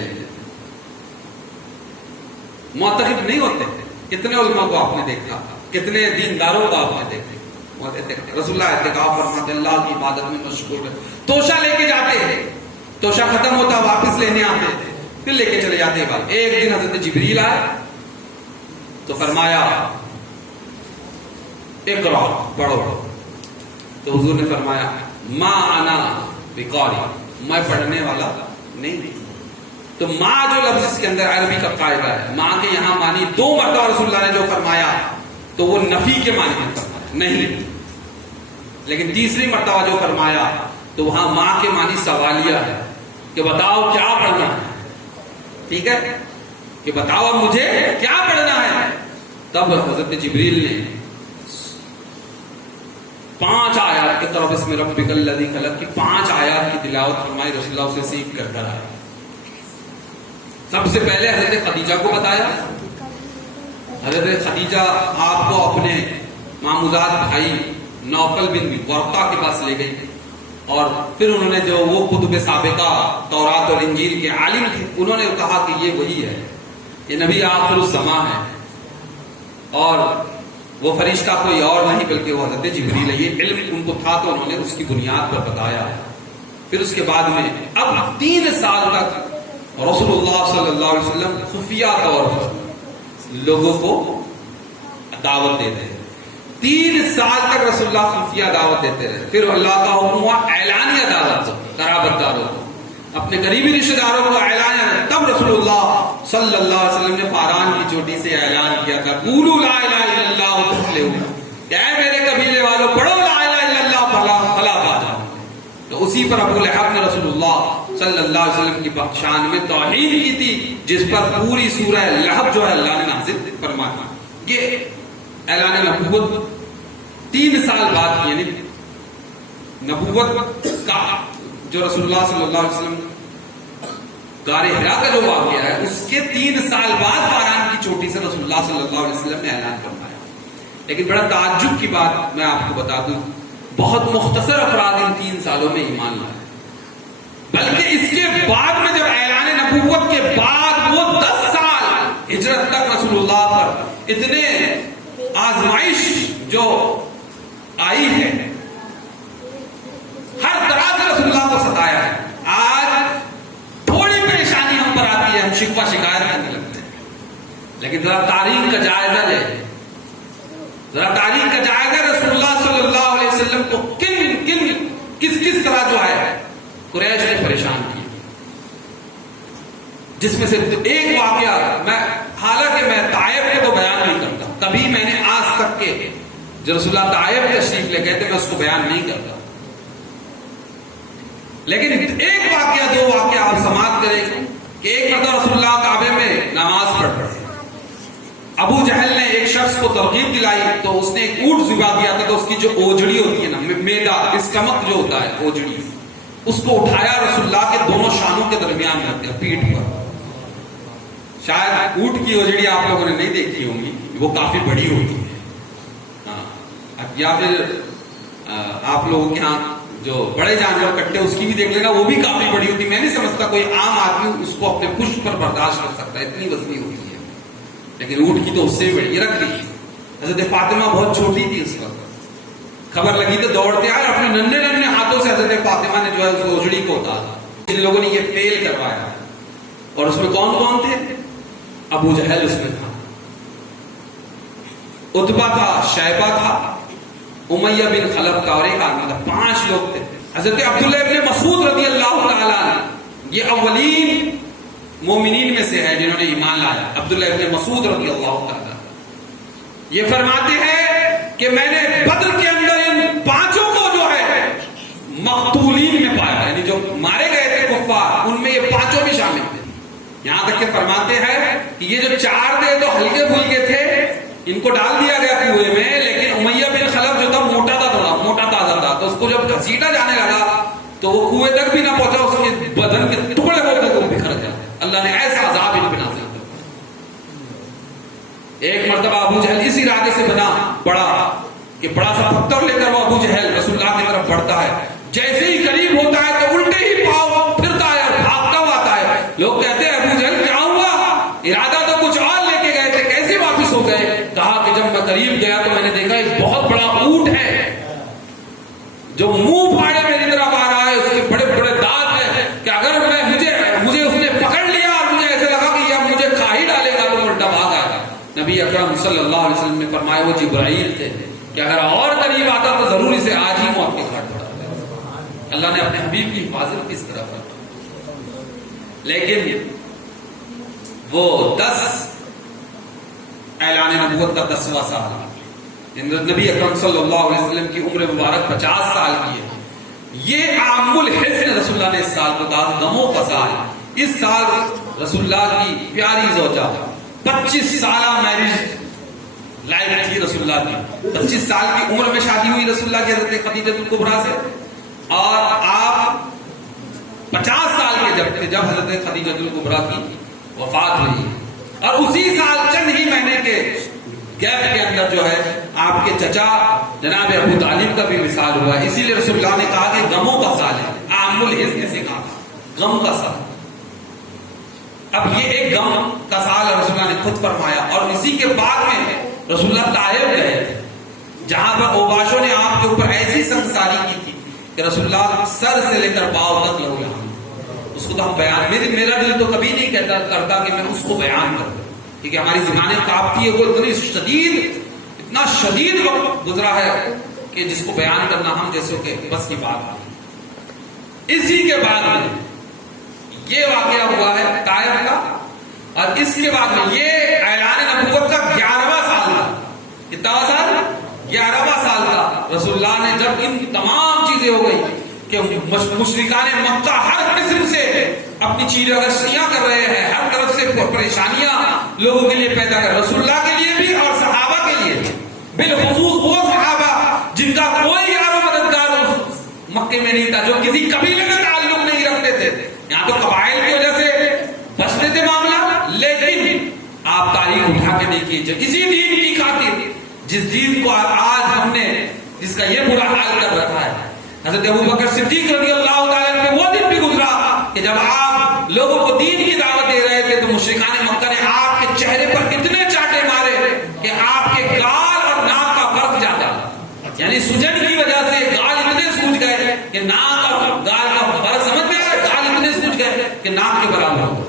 معتقد نہیں ہوتے. کتنے علماء کو آپ نے دیکھا، کتنے دینداروں کو آپ نے دیکھا رسول اللہ اعتکاف فرماتے، اللہ کی عبادت میں مشغول ہے. توشہ لے کے جاتے ہیں، توشہ ختم ہوتا واپس لینے آتے تھے، پھر لے کے چلے جاتے ہیں. ایک دن حضرت جبریل آئے تو فرمایا اقرا، پڑھو. تو حضور نے فرمایا ما انا بقاری، میں پڑھنے والا نہیں. تو ماں جو لفظ اس کے اندر عربی کا قاعدہ ہے، ماں کے یہاں معنی 2 مرتبہ رسول اللہ نے جو فرمایا تو وہ نفی کے معنی میں فرمایا نہیں. لیکن تیسری مرتبہ جو فرمایا تو وہاں ماں کے معنی سوالیہ ہے کہ بتاؤ کیا پڑھنا ہے. ٹھیک ہے کہ بتاؤ اب مجھے کیا پڑھنا ہے. تب حضرت جبریل نے 5 آیات کے طرف اسم ربک الذی خلق کی 5 آیات کی تلاوت فرمائی. رسول اللہ سے سیکھ کر آئے. سب سے پہلے حضرت خدیجہ کو بتایا. حضرت خدیجہ آپ کو اپنے ماموزاد بھائی نوفل بن ورقہ کے پاس لے گئی اور پھر انہوں نے جو وہ کتب سابقہ تورات اور انجیل کے عالم تھے انہوں نے کہا کہ یہ وہی ہے, یہ نبی آخر الزماں ہے اور وہ فرشتہ کوئی اور نہیں بلکہ وہ حضرت جبریل ہے. یہ علم ان کو تھا تو انہوں نے اس کی بنیاد پر بتایا. پھر اس کے بعد میں اب 3 سال تک رسول اللہ صلی اللہ علیہ وسلم خفیہ طور پر لوگوں کو دعوت دیتے ہیں. 3 سال تک رسول اللہ خفیہ دعوت دیتے رہے. پھر اللہ کا حکم ہوا اعلانیہ دعوت, قرابت داروں کو, اپنے قریبی رشتہ داروں کو اعلانیہ. تب رسول اللہ صلی اللہ علیہ وسلم نے فاران کی چوٹی سے اعلان کیا تھا قولوا لا الہ الا اللہ تفلحوا, کہ اے میرے قبیلے والوں پڑھو لا الہ الا اللہ فلاح پا جاؤ. تو اسی پر ابو لہب نے رسول اللہ صلی اللہ علیہ وسلم کی شان میں توہین کی تھی, جس پر پوری سورہ لہب جو ہے اللہ نے نازل فرمایا. یہ اعلان نبوت 3 سال بعد, یعنی نبوت کا جو رسول اللہ صلی اللہ علیہ وسلم غار حرا کا جو واقعہ ہے اس کے 3 سال بعد فاران کی چوٹی سے رسول اللہ صلی اللہ علیہ وسلم نے اعلان فرمایا. لیکن بڑا تعجب کی بات میں آپ کو بتا دوں, بہت مختصر افراد ان 3 سالوں میں ایمان لائے, بلکہ اس کے بعد میں جب اعلان نبوت کے بعد وہ 10 سال ہجرت تک رسول اللہ پر اتنے آزمائش جو آئی ہے, ہر طرح سے رسول اللہ کو ستایا ہے. آج تھوڑی پریشانی ہم پر آتی ہے, ہم شکوہ شکایت کرنے لگتے ہیں, لیکن ذرا تاریخ کا جائزہ لے, ذرا تاریخ کا جائزہ رسول اللہ صلی اللہ علیہ وسلم کو کس طرح جو ہے قریش نے پریشان کیا. جس میں سے ایک واقعہ حالانکہ میں طائف کو تو بیان نہیں کرتا, کبھی میں نے آج تک کے جو رسول اللہ طائف تشریف لے گئے تھے میں اس کو بیان نہیں کرتا, لیکن ایک واقعہ 2 واقعہ آپ سماعت کریں کہ ایک مرتبہ رسول اللہ کعبے میں نماز پڑھ رہے, ابو جہل نے ایک شخص کو ترغیب دلائی تو اس نے ایک اونٹ ذبح کیا تھا, تو اس کی جو اوجڑی ہوتی ہے نا, میدا اسٹمک جو ہوتا ہے اوجڑی, اس کو اٹھایا رسول اللہ کے دونوں شانوں کے درمیان رکھ دیا, پیٹھ پر. شاید اونٹ کی اوجڑی آپ لوگوں نے نہیں دیکھی ہوں گی, وہ کافی بڑی ہوتی ہے, یا پھر آپ لوگوں کے ہاں جو بڑے جانور کٹے اس کی بھی دیکھ لینا, وہ بھی کافی بڑی ہوتی ہے. میں نہیں سمجھتا کوئی عام آدمی اس کو اپنے پشت پر برداشت کر سکتا ہے, اتنی وزنی ہوتی ہے. لیکن اونٹ کی تو اس سے بھی بڑی, یہ رکھ دی. حضرت فاطمہ بہت چھوٹی تھی اس وقت, خبر لگی تو دوڑتے آئے, اپنے ننھے ہاتھوں سے حضرت فاطمہ نے جو ہے اس اوجڑی کو اتارا. جن لوگوں نے یہ فیل کروایا, اور اس میں کون تھے؟ ابو جہل اس میں تھا, عتبہ تھا, شیبہ تھا, امیہ بن خلف کا اور ایک آدمی تھا. 5 لوگ تھے. حضرت عبداللہ ابن مسعود رضی اللہ تعالیٰ عنہ یہ اولین مومنین میں سے ہے جنہوں نے ایمان لایا. عبداللہ ابن مسعود رضی اللہ تعالیٰ یہ فرماتے ہیں کہ میں نے بدر کے اندر ان 5 کو جو ہے مقتولین میں پایا, یعنی جو مارے گئے تھے کفار ان میں یہ 5 بھی شامل تھے. یہاں تک کہ فرماتے ہیں کہ یہ جو 4 تھے تو ہلکے پھلکے تھے, ان کو ڈال دیا گیا کنویں میں, لیکن امیہ بن خلف جو تھا موٹا تھا, تھوڑا موٹا تازہ تھا, تو اس کو جب گھسیٹا جانے لگا تو وہ کنویں تک بھی نہ پہنچا, اس کے بدن کے ٹکڑے ہو کر بکھر گئے. اللہ نے ایسا عذاب ان پہ نازل کر دیا. ایک مرتبہ ابو جہل اس ارادے سے بنا بڑا کہ بڑا سا پتھر لے کر وہ ابو جہل رسول اللہ کی طرف بڑھتا ہے, جیسے ہی قریب ہوتا ہے تو الٹے ہی پاؤں پھرتا ہے اور بھاگتا ہوا آتا ہے. لوگ کہتے ہیں ابو جہل کیا ہوا, ارادہ تو کچھ اور لے کے گئے تھے, کیسے واپس ہو گئے؟ کہا کہ جب میں قریب گیا تو میں نے دیکھا ایک بہت بڑا اونٹ ہے جو منہ پھاڑے میری طرف آ رہا ہے, اس کے بڑے بڑے دانت ہیں کہ اگر مجھے اس نے پکڑ لیا اور مجھے ایسے لگا کہ یہ مجھے کھا ہی ڈالے گا تو میں الٹا بھاگ آیا. نبی اکرم صلی اللہ علیہ وسلم نے فرمایا وہ جبرائیل تھے کہ اگر اور قریب آتا تو ضرور اسے آج ہی موت کے گھاٹ پڑا. اللہ نے اپنے حبیب کی حفاظت کس طرح کی. لیکن وہ 10 اعلان نبوت کا 10واں سال نبی اکرم صلی اللہ علیہ وسلم کی عمر مبارک 50 سال کی ہے. یہ عام الحزن رسول اللہ نے اس سال کو کہا غموں کا سال. اس سال رسول اللہ کی پیاری زوجہ 25 سالہ میرج لائف تھی رسول اللہ کی. 25 سال کی عمر میں شادی ہوئی رسول اللہ کی حضرت خدیجہ الکبریٰ سے, اور آپ 50 سال کے جب تھے جب حضرت خدیجہ الکبریٰ کی وفات ہوئی. اور اسی سال چند ہی مہینے کے گیپ کے اندر جو ہے آپ کے چچا جناب ابو طالب کا بھی وصال ہوا. اسی لیے رسول اللہ نے کہا کہ غموں کا سال ہے. عام الحزن سے کہا غم کا سال. اب یہ ایک غم کا سال رسول اللہ نے خود فرمایا. اور اسی کے بعد میں رسول اللہ طائف گئے تھے جہاں پر اوباشوں نے آپ کے اوپر ایسی سنگساری کی تھی کہ رسول اللہ سر سے لے کر پاؤں تک لہو لہو. اس کو تو ہم بیان, میرا دل تو کبھی نہیں کرتا کہ میں اس کو بیان کروں, کیونکہ ہماری زبانیں کانپتی ہے. وہ اتنا شدید وقت گزرا ہے کہ جس کو بیان کرنا ہم جیسوں کے بس کی بات نہیں. اسی کے بعد میں یہ واقعہ ہوا ہے طائف کا, اور اس کے بعد میں یہ اعلان نبوت کا 11واں سال تھا. کتنا سال؟ 11واں سال کا. رسول اللہ نے جب ان تمام چیزیں ہو گئی کہ مشرکان مکہ ہر قسم سے اپنی چیرگشیاں کر رہے ہیں, ہر طرف سے پریشانیاں لوگوں کے لیے پیدا کر, رسول اللہ کے لیے بھی اور صحابہ کے لیے بھی. بالخصوص وہ صحابہ جن کا کوئی یار و مددگار مکے میں نہیں تھا, جو کسی قبیلے سے تعلق نہیں رکھتے تھے. یہاں تو قبائل کی وجہ سے بچتے تھے معاملہ, لیکن آپ تاریخ اٹھا کے نہیں کیجیے. اسی دین کی خاطر, جس دین کو آج ہم نے جس کا یہ برا حال کر رکھا ہے. حضرت ابوبکر صدیق رضی اللہ تعالیٰ پہ وہ دن بھی گزرا کہ جب آپ لوگوں کو دین کی دعوت دے رہے تھے تو مشرکان مکہ نے آپ کے چہرے پر اتنے چاٹے مارے کہ آپ کے گال اور ناک کا فرق جاتا, یعنی سجن کی وجہ سے گال اتنے سوج گئے کہ ناک اور گال کا فرق سمجھ میں آیا. گال اتنے سوج گئے کہ ناک کے برابر ہو.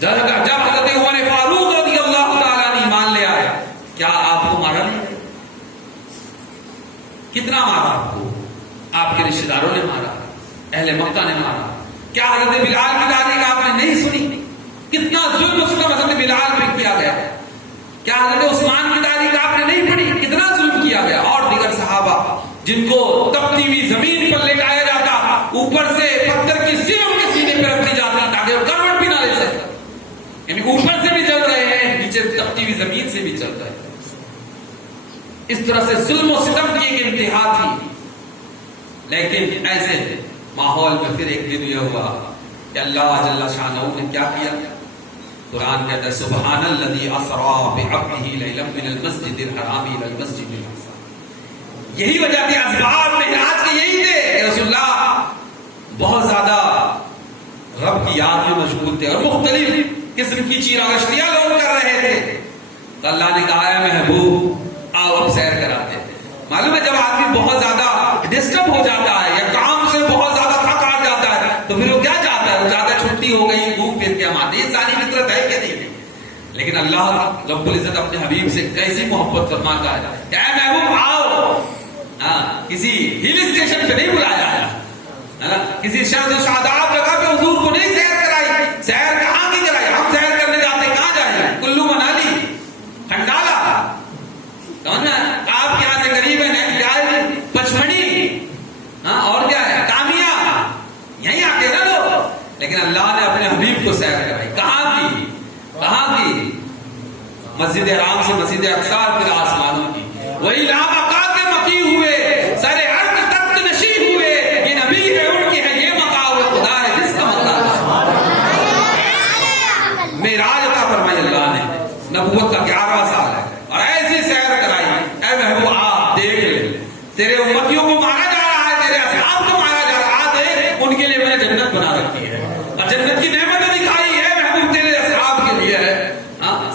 جب حضرت عمر فاروق رضی اللہ تعالیٰ نے ایمان لے آیا, کیا آپ کو مارا نہیں؟ کتنا مارا آپ کو؟ آپ کے رشتہ داروں نے مارا, اہل مکہ نے مارا. کیا حضرت بلال کی تاریخ آپ نے نہیں سنی؟ کتنا ظلم اس کا حضرت بلال پہ کیا گیا. کیا حضرت عثمان کی تاریخ آپ نے نہیں پڑھی؟ کتنا ظلم کیا گیا. اور دیگر صحابہ جن کو تپتی ہوئی زمین پر لٹایا جاتا, اوپر سے پتھر کی سر ان کے سینے پہ رکھی جاتی تاکہ وہ کروٹ بھی نہ لے سکے, یعنی اوپر سے بھی چل رہے ہیں, نیچے تپتی ہوئی زمین سے بھی چل رہے ہیں. اس طرح سے ظلم و ستم کی ایک انتہا تھی. لیکن ایسے ماحول میں پھر ایک دن یہ ہوا کہ اللہ جل شانہ نے کیا کیا. قرآن کہتا ہے سبحان الذی اسری بعبدہ لیلا من المسجد الحرام الی المسجد الاقصی. یہی وجہ تھی, اسباب معراج کے یہی تھے کہ رسول اللہ بہت زیادہ رب کی یاد میں مشغول تھے اور مختلف قسم کی چیراگشتیاں لوگ کر رہے تھے. تو اللہ نے کہا ہے محبوب آؤ اب سیر کراتے ہیں. معلوم ہے جب آدمی بہت زیادہ ڈسٹرب ہو جاتا ہے یا کام سے بہت زیادہ تھک آ جاتا ہے تو پھر وہ کیا چاہتا ہے, وہ چاہتا ہے چھٹی ہو گئی گھوم پھر کے ہم آتے. یہ ساری فطرت ہے کہ نہیں؟ لیکن اللہ رب العزت اپنے حبیب سے کیسی محبت فرماتا ہے کہ اے محبوب آؤ. کسی ہل اسٹیشن پہ نہیں بلایا ہے, کسی شاد و شاداب جگہ پہ حضور کو نہیں سیر کرائی. سیر کہاں کی کرائی؟ ہم سیر کرنے جاتے کہاں جائیں؟ کلو منالی, کھنڈالا, آپ یہاں سے قریب ہے پچمڑی, اور کیا ہے کامیا, یہیں آتے نا لوگ. لیکن اللہ نے اپنے حبیب کو سیر کرائی. کہاں کی؟ کہاں کی؟ مسجد حرام سے مسجد اقصی پھر آسمانوں کی. وہی لامقا کے مقی ہوئے, سر عرض تخت نشین ہوئے. یہ نبی ہے, ان کی ہے یہ مقام, خدا ہے جس کا مقام. معراج عطا فرمائی اللہ نے, نبوت کا 11واں سال ہے, اور ایسی سیر کرائی. اے محبوب آپ دیکھ لے, تیرے امتیوں کو مارا جا رہا ہے, تیرے اصحاب کو مارا جا رہا ہے, دیکھ ان کے لیے میں نے جنت بنا رکھی ہے, اور جنت کی نعمتیں دکھائی ہے محبوب تیرے اصحاب کے لیے ہے.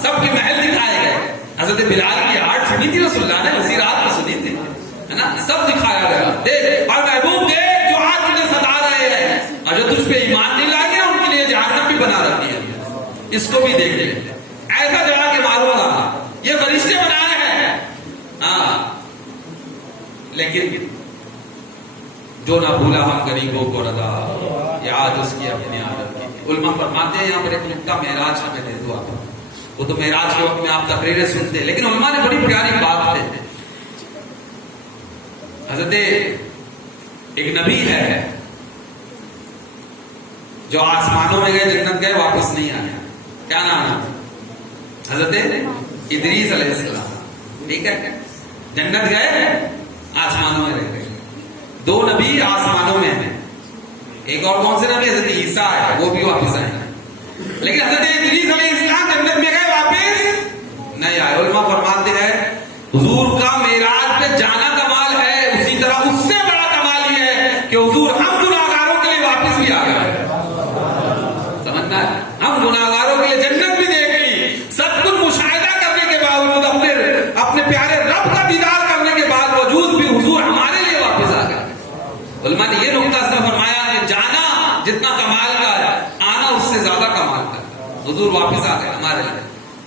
سب کے محل دکھائے گئے. حضرت بلال کی آرٹ سنی تھی رسول اللہ نے, اسی رات میں سنی تھی, ہے نا, سب دکھایا گیا. دیکھ اور محبوب دیکھ جو آج تجھے ستا رہے ہیں اور جو تجھ پہ ایمان نہیں لائے گے ان کے لیے جہنم بھی بنا رکھی ہے. اس کو بھی دیکھ لے. ایسا جگہ کہ معلوم رہا یہ فرشتے بنائے ہیں. لیکن جو نہ بھولا ہم غریبوں کو رضا, یاد اس کی اپنی عادت کی. علماء فرماتے ہیں یہاں پر ایک نقطہ معراج کا میں نے دعا تھا. وہ تو معراج کے وقت میں آپ تقریریں سنتے ہیں، لیکن علماء نے بڑی پیاری بات ہے. حضرت ایک نبی ہے جو آسمانوں میں گئے، جنت گئے، واپس نہیں آیا. کیا نام ہے؟ حضرت ادریس علیہ السلام. ٹھیک ہے، جنت گئے، آسمانوں میں رہ گئے. دو نبی آسمانوں میں ہیں. ایک اور کون سے نبی؟ حضرت عیسیٰ ہے، وہ بھی واپس آئے. لیکن حضرت ادریس علیہ السلام جنت میں گئے، واپس نہیں آئے. علماء فرماتے ہیں حضور کا معراج پہ جانا کمال ہے، اسی طرح اس سے بڑا کمال یہ ہے کہ حضور ہم گناہگاروں کے لیے واپس بھی آ گئے. سمجھنا ہے؟ ہم گناہگاروں کے لیے جنت بھی دیکھ لی، سب کچھ مشاہدہ کرنے کے باوجود، اپنے پیارے رب کا دیدار کرنے کے باوجود بھی حضور ہمارے لیے واپس آ گئے. علماء نے یہ نقطہ اس میں فرمایا کہ جانا جتنا کمال کا ہے، آنا اس سے زیادہ کمال کا ہے. حضور واپس آ گئے ہمارے لیے.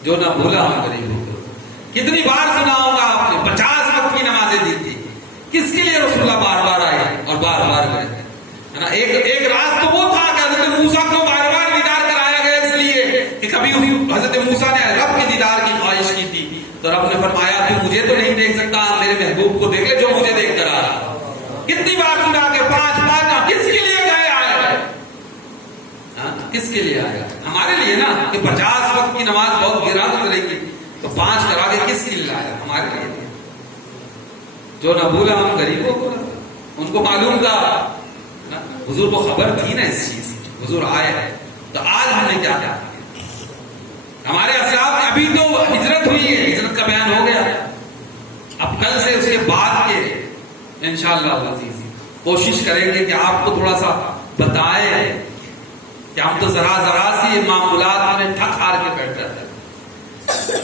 جو نہ بھولا ہم غریب ہو. کتنی بار سنا ہوگا آپ نے 50 وقت کی نمازیں دی تھی. کس کے لیے رسول اللہ بار بار آئے اور بار بار گئے؟ ہے نا. ایک راز تو وہ تھا کہ حضرت موسیٰ کو بار بار دیدار کرایا گیا، اس لیے کہ کبھی حضرت موسیٰ نے رب کے دیدار کی خواہش کی تھی تو رب نے فرمایا تو مجھے تو نہیں دیکھ سکتا، میرے محبوب کو دیکھ لے جو مجھے دیکھ کر آ رہا. کتنی بار سنا کہ 5 کس کے لیے گئے آئے؟ کس کے لیے آئے؟ ہمارے لیے نا. کہ 50 وقت کی نماز بہت گرا گزرے گی تو 5 کرا کے کس کے لیے آیا؟ ہمارے لیے. جو نہ بھولا ہم غریبوں کو، ان کو معلوم تھا، حضور کو خبر تھی نا اس چیز کی. حضور آئے تو آج ہم نے کیا کیا؟ ہمارے اسلاف نے ابھی تو ہجرت ہوئی ہے، ہجرت کا بیان ہو گیا. اب کل سے اس کے بعد کے انشاءاللہ عزیز کوشش کریں گے کہ آپ کو تھوڑا سا بتائیں کہ ہم تو ذرا سی معمولات میں تھک ہار کے بیٹھ جاتے ہیں.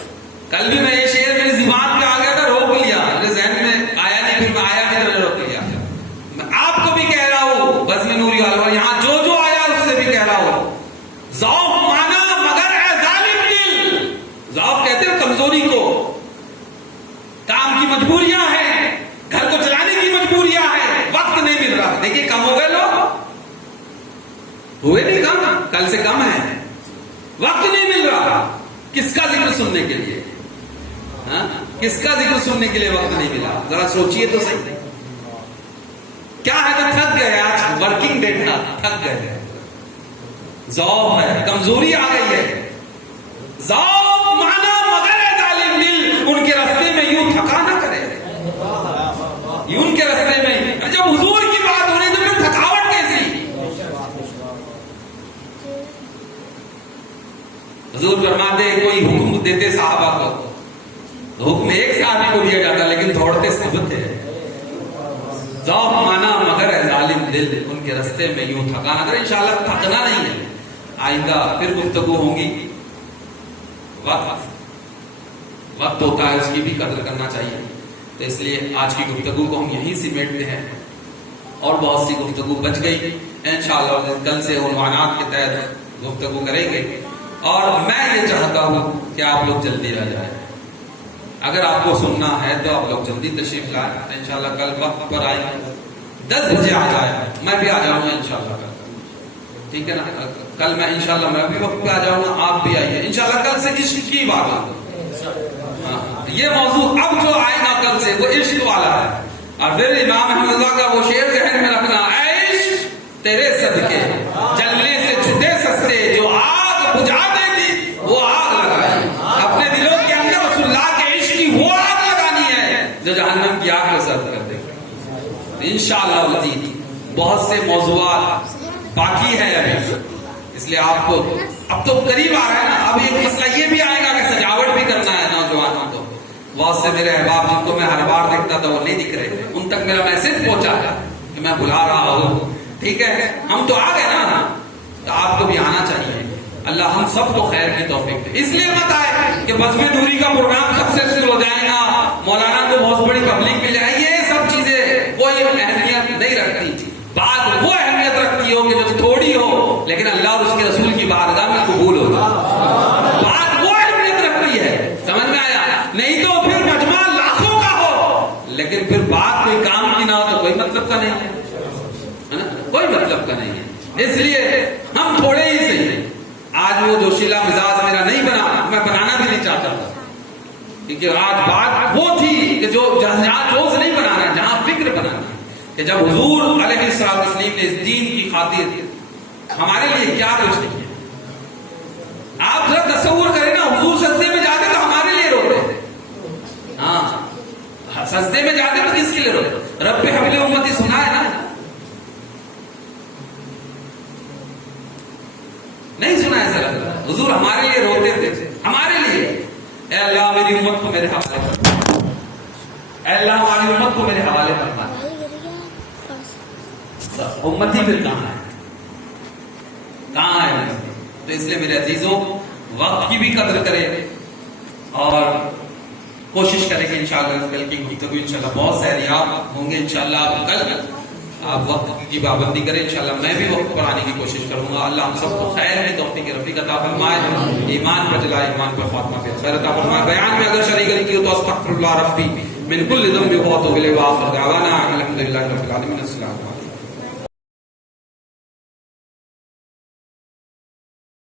کل بھی میں یہ شعر میری زبان پہ آ گیا تھا، روک لیا، میرے ذہن میں آیا نہیں، پھر میں آیا بھی تو روک لیا. میں آپ کو بھی کہہ رہا ہوں، بزم نوری والوں، یہاں جو آیا اس سے بھی کہہ رہا ہوں، ضعف مانا مگر اے ظالم دل. ضعف کہتے ہیں کمزوری کو. کام کی مجبوریاں ہیں، گھر کو چلانے کی مجبوریاں ہیں، وقت نہیں مل رہا. دیکھیے کم ہو گئے لوگ، ہوئے نہیں کم، کل سے کم ہے. وقت نہیں مل رہا. کس کا ذکر سننے کے لیے؟ کس کا ذکر سننے کے لیے وقت نہیں ملا؟ ذرا سوچئے تو صحیح. کیا ہے کہ تھک گئے، آج ورکنگ ڈے تھا، تھک گئے. ذوق ہے، کمزوری آ گئی ہے. ذوق مانا مگر اے ظالم دل، ان کے راستے میں یوں تھکا نہ کرے. ان کے راستے میں جب حضور کی بات ہو رہی تو پھر تھکاوٹ کیسی؟ حضور فرماتے کوئی حکم دیتے صحابہ کو، حکم ایک صحابی کو دیا جاتا لیکن دوڑتے سب تھے. ذوق مانا مگر اے ظالم دل، ان کے راستے میں یوں تھکا نہ کرے. انشاءاللہ تھکنا نہیں ہے، آئندہ پھر گفتگو ہوگی. وقت ہوتا ہے، اس کی بھی قدر کرنا چاہیے. تو اس لیے آج کی گفتگو کو ہم یہیں سمیٹتے ہیں، اور بہت سی گفتگو بچ گئی. انشاءاللہ کل سے عنوانات کے تحت گفتگو کریں گے. اور میں یہ چاہتا ہوں کہ آپ لوگ جلدی آ جائیں. اگر آپ کو سننا ہے تو آپ لوگ جلدی تشریف لائیں. انشاءاللہ کل وقت پر آئیں، 10 بجے آ جائیں. میں بھی آ جاؤں گا انشاءاللہ کل. ٹھیک ہے نا؟ کل میں انشاءاللہ میں بھی وقت پہ آ جاؤں گا، آپ بھی آئیے. انشاءاللہ کل سے عشق کی بات ہے. یہ موضوع اب جو آئے گا کل سے وہ عشق والا ہے. اور پھر امام احمد اللہ کا وہ شعر ذہن میں رکھنا، اے عشق تیرے صدقے جلنے سے چھٹے سستے، جو آگ بجھا دے گی وہ آگ لگائی. اپنے دلوں کے اندر رسول اللہ کے عشق کی وہ آگ لگانی ہے جو جہنم کی آگ میں سرد کر دے گی. انشاءاللہ عزیز بہت سے موضوعات باقی ہے ابھی، اس لیے آپ کو اب تو قریب آ رہا ہے نا. اب ایک مسئلہ یہ بھی آئے گا کہ سجاوٹ بھی کرنا ہے نوجوانوں کو. بہت سے میرے احباب جن کو میں ہر بار دیکھتا تھا وہ نہیں دکھ رہے تھے، ان تک میرا میسج پہنچا ہے کہ میں بلا رہا ہوں. ٹھیک ہے، ہم تو آ گئے نا، تو آپ کو بھی آنا چاہیے. اللہ ہم سب کو خیر کی توفیق دے. اس لیے مت آئے کہ بزم نوری کا پروگرام سکسیسفل ہو جائے گا، مولانا کو بہت بڑی پبلک مل جائے. یہ سب چیزیں کوئی اہمیت نہیں رکھتی. بات وہ اہمیت رکھتی ہو کہ جو تھوڑی ہو لیکن اللہ اور اس کے رسول کی بارگاہ میں قبول ہو جائے. بات وہ اہمیت رکھتی ہے. سمجھ میں آیا؟ نہیں تو پھر مجمع لاکھوں کا ہو لیکن پھر بات کوئی کام کی نہ ہو تو کوئی مطلب کا نہیں ہے، کوئی مطلب کا نہیں ہے. اس لیے ہم تھوڑے ہی صحیح. آج وہ جوشیلا مزاج میرا نہیں بنا، میں بنانا بھی کیونکہ آج بات وہ تھی کہ جو جہاں جوز نہیں بنانا، جہاں فکر بنانا، کہ جب حضور علیہ السلام نے اس دین کی خاطر ہمارے لیے کیا کچھ نہیں ہے. آپ ذرا تصور کریں نا، حضور سجدے میں جاتے تو ہمارے لیے روتے. ہاں سجدے میں جاتے تو کس کے لیے روتے؟ رب حبل امتی سنا ہے نا؟ نہیں سنا ہے سر. حضور ہمارے لیے روتے تھے، ہمارے لیے. اے اللہ میری امت کو میرے حوالے کر، اے اللہ ہماری امت کو میرے حوالے فرما. امتی پھر کہاں ہے؟ کہاں ہے؟ تو اس لیے میرے عزیزوں وقت کی بھی قدر کرے اور کوشش کریں کہ انشاءاللہ کل کی گفتگو انشاءاللہ بہت سحریاب ہوں گے. انشاءاللہ کل آپ وقت کی پابندی کریں. انشاءاللہ میں بھی وقت پر آنے کی کوشش کروں گا. اللہ ہم سب کو خیر میں توفیق رفیق عطا فرمائے، ایمان پر جلائے، ایمان پر خاتمہ پہ خیر عطا فرمائے. بیان میں اگر شریک غلطی ہو تو استغفر اللہ ربی من کل ذنب و اتوب الیہ، وآخر دعوانا الحمدللہ رب العالمین. السلام علیکم.